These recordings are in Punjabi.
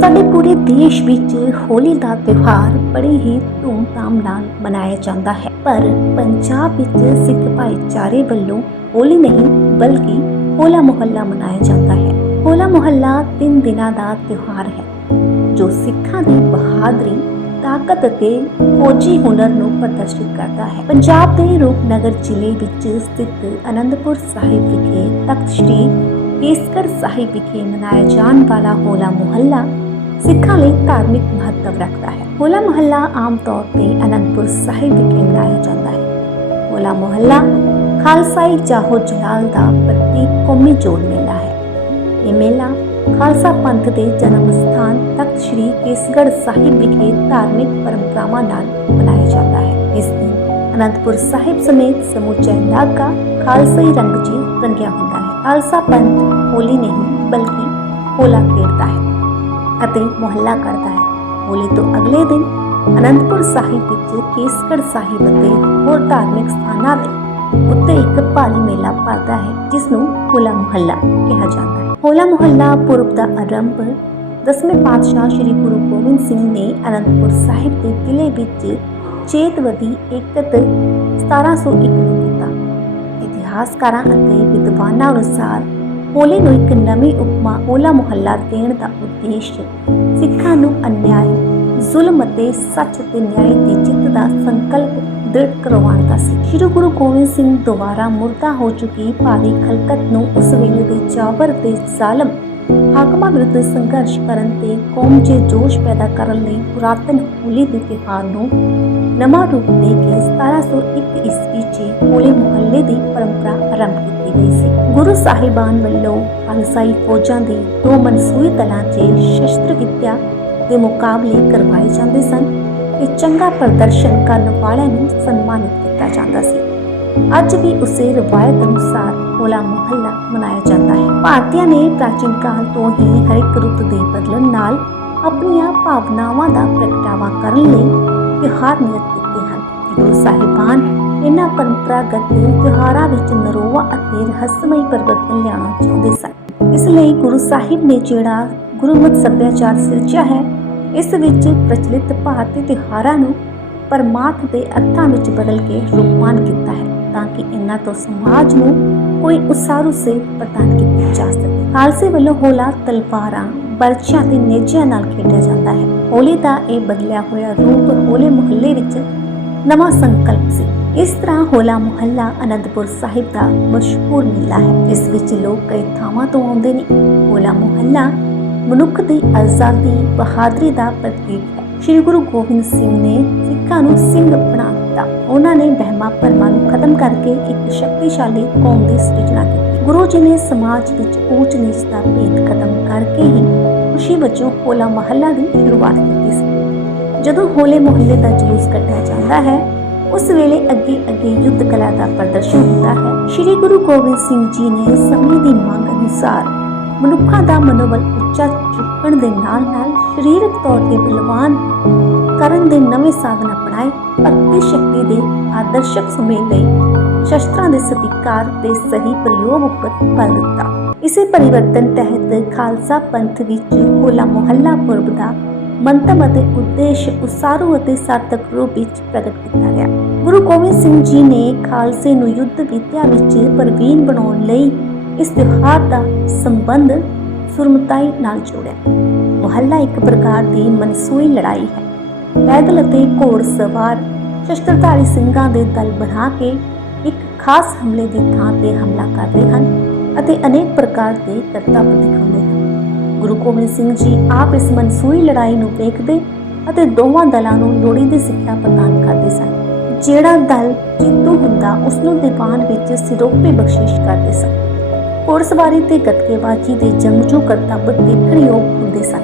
ਸਾਡੇ ਪੂਰੇ ਦੇਸ਼ ਵਿੱਚ ਹੋਲੀ ਦਾ ਤਿਉਹਾਰ ਬੜੇ ਹੀ ਧੂਮਧਾਮ ਨਾਲ ਮਨਾਇਆ ਜਾਂਦਾ ਹੈ। ਪਰ ਪੰਜਾਬ ਵਿੱਚ ਸਿੱਖ ਭਾਈਚਾਰੇ ਵੱਲੋਂ ਹੋਲੀ ਨਹੀਂ, ਬਲਕਿ ਹੋਲਾ ਮੁਹੱਲਾ ਮਨਾਇਆ ਜਾਂਦਾ ਹੈ। ਹੋਲਾ ਮੁਹੱਲਾ ਤਿੰਨ ਦਿਨਾਂ ਦਾ ਤਿਉਹਾਰ ਹੈ, ਜੋ ਸਿੱਖਾਂ ਦੀ ਬਹਾਦਰੀ, ਤਾਕਤ ਅਤੇ ਫੌਜੀ ਹੁਨਰ ਨੂੰ ਪ੍ਰਦਰਸ਼ਿਤ ਕਰਦਾ ਹੈ। ਪੰਜਾਬ ਦੇ ਰੂਪਨਗਰ ਜ਼ਿਲ੍ਹੇ ਵਿੱਚ ਸਥਿਤ ਅਨੰਦਪੁਰ ਸਾਹਿਬ ਵਿਖੇ ਤਖਤ ਸ੍ਰੀ ਕੇਸਗੜ੍ਹ ਸਾਹਿਬ ਵਿਖੇ ਮਨਾਇਆ ਜਾਣ ਵਾਲਾ ਹੋਲਾ ਮੁਹੱਲਾ ਸਿੱਖਾਂ ਲਈ ਧਾਰਮਿਕ ਮਹੱਤਵ ਰੱਖਦਾ ਹੈ ਹੋਲਾ ਮੁਹੱਲਾ ਆਮ ਤੌਰ ਤੇ ਅਨੰਦਪੁਰ ਸਾਹਿਬ ਵਿਖੇ ਮਨਾਇਆ ਜਾਂਦਾ ਹੈ ਹੋਲਾ ਮੁਹੱਲਾ ਖਾਲਸਾਈ ਜਾਹੋ ਜਲਾਲ ਦਾ ਪ੍ਰਤੀਕ ਕੌਮੀ ਜੋੜ ਮੇਲਾ ਹੈ ਇਹ ਮੇਲਾ ਖਾਲਸਾ ਪੰਥ ਦੇ ਜਨਮ ਸਥਾਨ ਤਖਤ ਸ੍ਰੀ ਕੇਸਗੜ੍ਹ ਸਾਹਿਬ ਵਿਖੇ ਧਾਰਮਿਕ ਪਰੰਪਰਾਵਾਂ ਨਾਲ ਮਨਾਇਆ ਜਾਂਦਾ ਹੈ ਇਸ ਦਿਨ ਅਨੰਦਪੁਰ ਸਾਹਿਬ ਸਮੇਤ ਸਮੁੱਚਾ ਇਲਾਕਾ ਖਾਲਸਾਈ ਰੰਗ 'ਚ ਰੰਗਿਆ ਹੁੰਦਾ ਹੈ ਖਾਲਸਾ ਪੰਥ ਹੋਲੀ ਨਹੀਂ ਬਲਕਿ ਹੋਲਾ ਖੇਡਦਾ ਹੈ ਅਤੇ ਮੁਹੱਲਾ ਕਰਦਾ ਹੈ। ਹੋਲੀ ਤੋਂ ਅਗਲੇ ਦਿਨ ਅਨੰਦਪੁਰ ਸਾਹਿਬ ਵਿੱਚ ਕੇਸਗੜ੍ਹ ਸਾਹਿਬ ਅਤੇ ਹੋਰ ਧਾਰਮਿਕ ਸਥਾਨਾਂ ਤੇ ਉੱਤੇ ਇੱਕ ਭਾਰੀ ਮੇਲਾ ਭਰਦਾ ਹੈ ਜਿਸ ਨੂੰ ਹੋਲਾ ਮੁਹੱਲਾ ਕਿਹਾ ਜਾਂਦਾ ਹੈ। ਹੋਲਾ ਮੁਹੱਲਾ ਪੁਰਬ ਦਾ ਆਰੰਭ ਦਸਵੇਂ ਪਾਤਸ਼ਾਹ ਸ੍ਰੀ ਗੁਰੂ ਗੋਬਿੰਦ ਸਿੰਘ ਨੇ ਅਨੰਦਪੁਰ ਸਾਹਿਬ ਦੇ ਕਿਲੇ ਵਿੱਚ ਚੇਤਵਦੀ ਇਕਤ 1701 ਨੂੰ ਕੀਤਾ। ਇਤਿਹਾਸਕਾਰਾਂ ਅਤੇ ਵਿਦਵਾਨਾਂ ਅਨੁਸਾਰ ਹੋਲੇ ਨੂੰ ਇੱਕ ਨਵੀਂ ਉਪਮਾ ਹੋਲਾ ਮੁਹੱਲਾ ਦੇਣ ਦਾ ਉਦੇਸ਼। ਸਿੱਖਾਂ ਨੂੰ ਅਨਿਆਏ ਜ਼ੁਲਮ ਅਤੇ ਸੱਚ ਤੇ ਨਿਆਂ ਦੀ ਜਿੱਤ ਦਾ ਸੰਕਲਪ ਦ੍ਰਿੜ ਕਰਵਾਉਣ ਦਾ ਸੀ। ਸ਼੍ਰੀ ਗੁਰੂ ਗੋਬਿੰਦ ਸਿੰਘ ਦੁਆਰਾ ਮੁਰਦਾ ਹੋ ਚੁੱਕੀ ਭਾਰੀ ਖਲਕਤ ਨੂੰ ਉਸ ਵੇਲੇ ਦੇ ਜਾਬਰ ਤੇ ਜ਼ਾਲਮ ਹਾਕਮਾਂ ਵਿਰੁੱਧ ਸੰਘਰਸ਼ ਕਰਨ ਤੇ ਕੌਮ 'ਚ ਜੋਸ਼ ਪੈਦਾ ਕਰਨ ਲਈ ਪੁਰਾਤਨ ਹੋਲੀ ਦੇ ਤਿਉਹਾਰ ਨੂੰ ਨਵਾਂ ਰੂਪ ਦੇ ਕੇ 1701 ਈਸਵੀ 'ਚ ਹੋਲੇ ਮੁਹੱਲੇ ਦੀ ਪਰੰਪਰਾ ਆਰੰਭ ਕੀਤੀ ਗਈ ਸੀ। ਗੁਰੂ ਸਾਹਿਬਾਨ ਵੱਲੋਂ ਖਾਲਸਾਈ ਫੌਜਾਂ ਦੇ ਦੋ ਮਨਸੂਈ ਦਲਾਂ 'ਚ ਸ਼ਸਤਰ ਵਿੱਦਿਆ ਦੇ ਮੁਕਾਬਲੇ ਕਰਵਾਏ ਜਾਂਦੇ ਸਨ। ਤੇ ਚੰਗਾ ਪ੍ਰਦਰਸ਼ਨ ਕਰਨ ਵਾਲਿਆਂ ਨੂੰ ਸਨਮਾਨਿਤ ਕੀਤਾ ਜਾਂਦਾ ਸੀ। ਅੱਜ ਵੀ ਉਸੇ ਰਵਾਇਤ ਅਨੁਸਾਰ ਹੋਲਾ ਮੁਹੱਲਾ ਮਨਾਇਆ ਜਾਂਦਾ ਹੈ। ਭਾਰਤੀਆਂ ਨੇ ਪ੍ਰਾਚੀਨ ਕਾਲ ਤੋਂ ਹੀ ਹਰ ਇੱਕ ਰੁੱਤ ਦੇ ਬਦਲਣ ਨਾਲ ਆਪਣੀਆਂ ਭਾਵਨਾਵਾਂ ਦਾ ਪ੍ਰਗਟਾਵਾ ਕਰਨ ਲਈ ਤਿਉਹਾਰ ਨਿਯਤ ਕੀਤੇ ਹਨ। ਗੁਰੂ ਸਾਹਿਬਾਨ ਇਹਨਾਂ ਪਰੰਪਰਾਗਤ ਤਿਉਹਾਰਾਂ ਵਿੱਚ ਨਰੋਵਾ ਅਤੇ ਰਹੱਸਮਈ ਪਰਿਵਰਤਨ ਲਿਆਉਣਾ ਚਾਹੁੰਦੇ ਸਨ। ਇਸ ਲਈ ਗੁਰੂ ਸਾਹਿਬ ਨੇ ਜਿਹੜਾ ਗੁਰਮਤਿ ਸੱਭਿਆਚਾਰ ਸਿਰਜਿਆ ਹੈ, ਇਸ ਵਿੱਚ ਪ੍ਰਚਲਿਤ ਭਾਰਤੀ ਤਿਉਹਾਰਾਂ ਨੂੰ ਪਰਮਾਰਥ ਦੇ ਅਰਥਾਂ ਵਿੱਚ ਬਦਲ ਕੇ ਰੂਪਮਾਨ ਕੀਤਾ ਹੈ ਤਾਂ ਕਿ ਇਹਨਾਂ ਤੋਂ ਸਮਾਜ ਨੂੰ ਕੋਈ ਉਸਾਰੂ ਸੇ ਪ੍ਰਦਾਨ ਕੀਤੀ ਜਾ ਸਕੇ। ਖਾਲਸੇ ਵੱਲੋਂ ਹੋਲਾ ਤਲਵਾਰਾਂ ਬਰਛਿਆਂ ਤੇ ਨੇਜਿਆਂ ਨਾਲ ਖੇਡਿਆ ਜਾਂਦਾ ਹੈ। ਹੋਲੀ ਦਾ ਇਹ ਬਦਲਿਆ ਹੋਇਆ ਰੂਪ ਹੋਲੇ ਮੁਹੱਲੇ ਵਿੱਚ ਨਵਾਂ ਸੰਕਲਪ ਸੀ। ਇਸ ਤਰ੍ਹਾਂ ਹੋਲਾ ਮੁਹੱਲਾ ਅਨੰਦਪੁਰ ਸਾਹਿਬ ਦਾ ਮਸ਼ਹੂਰ ਮੇਲਾ ਹੈ। ਇਸ ਵਿੱਚ ਲੋਕ ਕਈ ਥਾਵਾਂ ਤੋਂ ਆਉਂਦੇ ਨੇ। ਹੋਲਾ ਮੁਹੱਲਾ ਮਨੁੱਖ ਦੀ ਆਜ਼ਾਦੀ ਬਹਾਦਰੀ ਦਾ ਪ੍ਰਤੀਕ ਹੈ। ਸ਼੍ਰੀ ਗੁਰੂ ਗੋਬਿੰਦ ਸਿੰਘ ਨੇ ਸਿੱਖਾਂ ਨੂੰ ਸਿੰਘ ਬਣਾ ਦਿੱਤਾ। ਉਹਨਾਂ ਨੇ ਬਹਿਮਾ ਭਰਮਾਂ ਨੂੰ ਖਤਮ ਕਰਕੇ ਇੱਕ ਸ਼ਕਤੀਸ਼ਾਲੀ ਕੌਮ ਦੀ ਸਿਰਜਣਾ ਕੀਤੀ। ਗੁਰੂ ਜੀ ਨੇ ਸਮਾਜ ਵਿੱਚ ਊਚ ਨੀਚ ਦਾ ਭੇਦ ਖਤਮ ਕਰਕੇ ਹੀ ਖੁਸ਼ੀ ਵਜੋਂ ਹੋਲਾ ਮਹੱਲਾ ਦੀ ਸ਼ੁਰੂਆਤ ਕੀਤੀ ਸੀ। ਜਦੋਂ ਹੋਲੇ ਮੁਹੱਲੇ ਦਾ ਜਲੂਸ ਕੱਢਿਆ ਜਾਂਦਾ ਹੈ, ਉਸ ਵੇਲੇ ਅੱਗੇ ਅੱਗੇ ਯੁੱਧ ਕਲਾ ਦਾ ਪ੍ਰਦਰਸ਼ਨ ਹੁੰਦਾ ਹੈ। ਸ਼੍ਰੀ ਗੁਰੂ ਗੋਬਿੰਦ ਸਿੰਘ ਜੀ ਨੇ ਸਮੇਂ ਦੀ ਮੰਗ ਅਨੁਸਾਰ ਮਨੁੱਖਾਂ ਦਾ ਮਨੋਬਲ ਉੱਚਾ ਚੁੱਕਣ ਦੇ ਨਾਲ-ਨਾਲ ਸਰੀਰਕ ਤੌਰ ਤੇ ਬਲਵਾਨ ਕਰਨ ਦੇ ਨਵੇਂ ਸਾਧਨ ਅਪਣਾਏ ਭਗਤੀ ਸ਼ਕਤੀ ਦੇ ਆਦਰਸ਼ਕ ਸੁਮੇਲ ਲਈ ਸ਼ਸਤਰਾਂ ਦੇ ਸਤਿਕਾਰ ਤੇ ਸਹੀ ਪ੍ਰਯੋਗ ਉੱਪਰ ਬਲ ਦਿੱਤਾ। ਇਸੇ ਪਰਿਵਰਤਨ ਤਹਿਤ ਖਾਲਸਾ ਪੰਥ ਵਿੱਚ ਹੋਲਾ ਮੁਹੱਲਾ ਪੁਰਬ ਦਾ ਮੰਤਵ ਅਤੇ ਉਦੇਸ਼ ਉਸਾਰੂ ਅਤੇ ਸਾਰਥਕ ਰੂਪ ਵਿੱਚ ਪ੍ਰਗਟ ਕੀਤਾ ਗਿਆ। ਗੁਰੂ ਗੋਬਿੰਦ ਸਿੰਘ ਜੀ ਨੇ ਖਾਲਸੇ ਨੂੰ ਯੁੱਧ ਵਿਦਿਆ ਵਿੱਚ ਪ੍ਰਵੀਨ ਬਣਾਉਣ ਲਈ ਇਸ ਤਿਉਹਾਰ ਦਾ ਸੰਬੰਧ ਸੁਰਮਤਾਈ ਨਾਲ ਜੋੜਿਆ। ਮੁਹੱਲਾ ਇੱਕ ਪ੍ਰਕਾਰ ਦੀ ਮਨਸੂਈ ਲੜਾਈ ਹੈ। ਪੈਦਲ ਅਤੇ ਘੋੜ ਸਵਾਰ ਸ਼ਸਤਰਧਾਰੀ ਸਿੰਘਾਂ ਦੇ ਦਲ ਬਣਾ ਕੇ ਖਾਸ ਹਮਲੇ ਦੀ ਥਾਂ ਤੇ ਹਮਲਾ ਕਰਦੇ ਹਨ ਅਤੇ ਅਨੇਕ ਪ੍ਰਕਾਰ ਦੇ ਕਰਤੱਵ ਦਿਖਾਉਂਦੇ ਹਨ। ਗੁਰੂ ਗੋਬਿੰਦ ਸਿੰਘ ਜੀ ਆਪ ਇਸ ਮਨਸੂਈ ਲੜਾਈ ਨੂੰ ਵੇਖਦੇ ਅਤੇ ਦੋਵਾਂ ਦਲਾਂ ਨੂੰ ਲੋੜੀਂਦੀ ਸਿੱਖਿਆ ਪ੍ਰਦਾਨ ਕਰਦੇ ਸਨ। ਜਿਹੜਾ ਦਲ ਜੇਤੂ ਹੁੰਦਾ ਉਸ ਨੂੰ ਦੀਵਾਨ ਵਿੱਚ ਸਿਰੋਪੇ ਬਖਸ਼ਿਸ਼ ਕਰਦੇ ਸਨ। ਘੋੜਸਵਾਰੀ ਤੇ ਗੱਤਕੇਬਾਜ਼ੀ ਦੇ ਜੰਗਜੂ ਕਰਤੱਵ ਦੇਖਣ ਯੋਗ ਹੁੰਦੇ ਸਨ।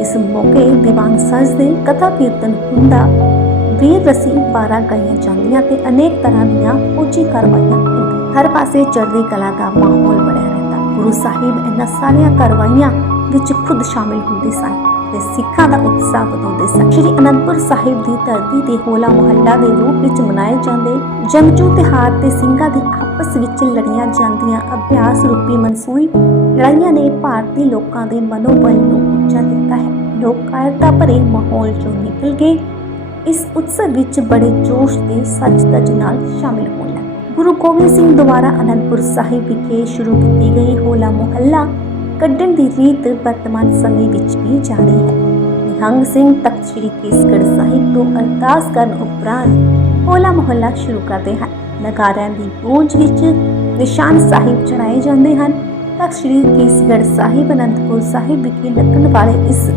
ਇਸ ਮੌਕੇ ਦੀਵਾਨ ਸਜਦੇ ਕਥਾ ਕੀਰਤਨ ਹੁੰਦਾ ਵੀਰ ਰਸੀ ਬਾਰਾਂ ਗਾਈਆਂ ਜਾਂਦੀਆਂ ਤੇ ਅਨੇਕ ਤਰ੍ਹਾਂ ਦੀਆਂ ਫੌਜੀ ਕਾਰਵਾਈਆਂ ਹੁੰਦੀਆਂ। ਹਰ ਪਾਸੇ ਚੜ੍ਹਦੀ ਕਲਾ ਦਾ ਮਾਹੌਲ ਬਣਿਆ ਰਹਿੰਦਾ। ਗੁਰੂ ਸਾਹਿਬ ਇਹਨਾਂ ਸਾਰੀਆਂ ਕਾਰਵਾਈਆਂ ਵਿੱਚ ਖੁਦ ਸ਼ਾਮਿਲ ਹੁੰਦੇ ਸਨ ਤੇ ਸਿੱਖਾਂ ਦਾ ਉਤਸ਼ਾਹ ਵਧਾਉਂਦੇ ਸਨ। ਸ਼੍ਰੀ ਅਨੰਦਪੁਰ ਸਾਹਿਬ ਦੀ ਧਰਤੀ ਤੇ ਹੋਲਾ ਮੁਹੱਲਾ ਦੇ ਰੂਪ ਵਿੱਚ ਮਨਾਏ ਜਾਂਦੇ ਜੰਗਜੂ ਤਿਹਾਰ ਤੇ ਸਿੰਘਾਂ ਦੀ ਆਪਸ ਵਿੱਚ ਲੜੀਆਂ ਜਾਂਦੀਆਂ ਅਭਿਆਸ ਰੂਪੀ ਮਨਸੂਈ ਲੜਾਈਆਂ ਨੇ ਭਾਰਤੀ ਲੋਕਾਂ ਦੇ ਮਨੋਬਲ ਨੂੰ ਉੱਚਾ ਦਿੱਤਾ ਹੈ। ਲੋਕ ਕਾਇਰਤਾ ਭਰੇ ਮਾਹੌਲ ਚੋਂ ਨਿਕਲ ਕੇ ਇਸ ਉਤਸਵ ਵਿੱਚ ਬੜੇ ਜੋਸ਼ ਤੇ ਸੱਜ-ਧਜ ਨਾਲ ਸ਼ਾਮਿਲ ਹੋਣ ਲੱਗੇ ਗੁਰੂ ਗੋਬਿੰਦ ਸਿੰਘ ਦੁਆਰਾ ਅਨੰਦਪੁਰ ਸਾਹਿਬ ਵਿਖੇ ਸ਼ੁਰੂ ਕੀਤੀ ਗਈ ਹੋਲਾ ਮੁਹੱਲਾ ਕੱਢਣ ਦੀ ਰੀਤ ਵਰਤਮਾਨ ਸਮੇਂ ਵਿੱਚ ਵੀ ਜਾਰੀ ਹੈ। ਨਿਹੰਗ ਸਿੰਘ ਤਖਤ ਸ੍ਰੀ ਕੇਸਗੜ੍ਹ ਸਾਹਿਬ ਤੋਂ ਅਰਦਾਸ ਕਰਨ ਉਪਰੰਤ ਹੋਲਾ ਮੁਹੱਲਾ ਸ਼ੁਰੂ ਕਰਦੇ ਹਨ। ਨਗਾਰਿਆਂ ਦੀ ਗੂੰਜ ਵਿੱਚ ਨਿਸ਼ਾਨ ਸਾਹਿਬ ਚੜਾਏ ਜਾਂਦੇ ਹਨ। ਤਖਤ ਸ੍ਰੀ ਕੇਸਗੜ੍ਹ ਸਾਹਿਬ ਅਨੰਦਪੁਰ ਸਾਹਿਬ ਵਿਖੇ ਲੱਗਣ ਵਾਲੇ ਇਸ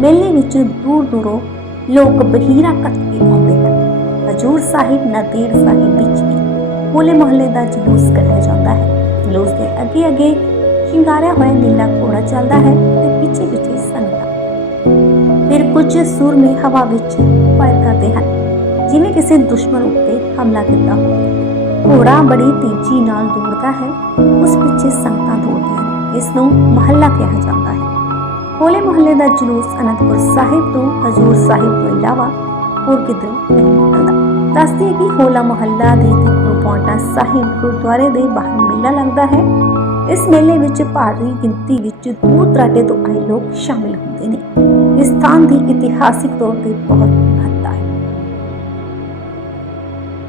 ਮੇਲੇ ਵਿੱਚ ਦੂਰ ਦੂਰੋਂ ਲੋਕ ਬਹੀਰਾ ਕੱਟ ਕੇ ਆਉਂਦੇ ਹਨ। ਹਜੂਰ ਸਾਹਿਬ ਨਦੇੜ ਸਾਹਿਬ ਵਿੱਚ ਵੀ ਹੋਲੇ ਮੁਹੱਲੇ ਦਾ ਜਲੂਸ ਕੱਢਿਆ ਜਾਂਦਾ ਹੈ। ਜਲੂਸ ਦੇ ਅੱਗੇ ਅੱਗੇ ਸ਼ਿੰਗਾਰਿਆ ਹੋਇਆ ਨੀਲਾ ਘੋੜਾ ਚੱਲਦਾ ਹੈ ਤੇ ਪਿੱਛੇ ਪਿੱਛੇ ਸੰਗਤਾਂ ਫਿਰ ਕੁਝ ਸੂਰਮੇ ਹਵਾ ਵਿੱਚ ਫਾਇਰ ਕਰਦੇ ਹਨ। ਜਿਵੇਂ ਕਿਸੇ ਦੁਸ਼ਮਣ ਉੱਤੇ ਹਮਲਾ ਕੀਤਾ ਹੋਵੇ। ਘੋੜਾ ਬੜੀ ਤੇਜ਼ੀ ਨਾਲ ਦੌੜਦਾ ਹੈ, ਉਸ ਪਿੱਛੇ ਸੰਗਤਾਂ ਦੌੜਦੀਆਂ ਨੇ। ਇਸ ਨੂੰ ਮਹੱਲਾ ਕਿਹਾ ਜਾਂਦਾ ਹੈ। ਹੋਲੇ ਮੁਹੱਲੇ ਦਾ ਜਲੂਸ ਅਨੰਦਪੁਰ ਸਾਹਿਬ ਤੋਂ ਹਜੂਰ ਸਾਹਿਬ ਤੋਂ ਇਲਾਵਾ ਹੋਰ ਕਿਧਰੇ ਨਹੀਂ ਨਿਕਲਦਾ। ਦੱਸਦੇ ਕਿ ਹੋਲਾ ਮੁਹੱਲਾ ਦੇ ਗੁਰੂ ਪੌਂਟਾ ਸਾਹਿਬ ਗੁਰਦੁਆਰੇ ਦੇ ਬਾਹਰ ਮੇਲਾ ਲੱਗਦਾ ਹੈ। ਇਸ ਮੇਲੇ ਵਿੱਚ ਭਾਰੀ ਗਿਣਤੀ ਵਿੱਚ ਦੂਰ ਦਰਾਡੇ ਤੋਂ ਆਏ ਲੋਕ ਸ਼ਾਮਿਲ ਹੁੰਦੇ ਨੇ। ਇਸ ਸਥਾਨ ਦੀ ਇਤਿਹਾਸਿਕ ਤੌਰ ਤੇ ਬਹੁਤ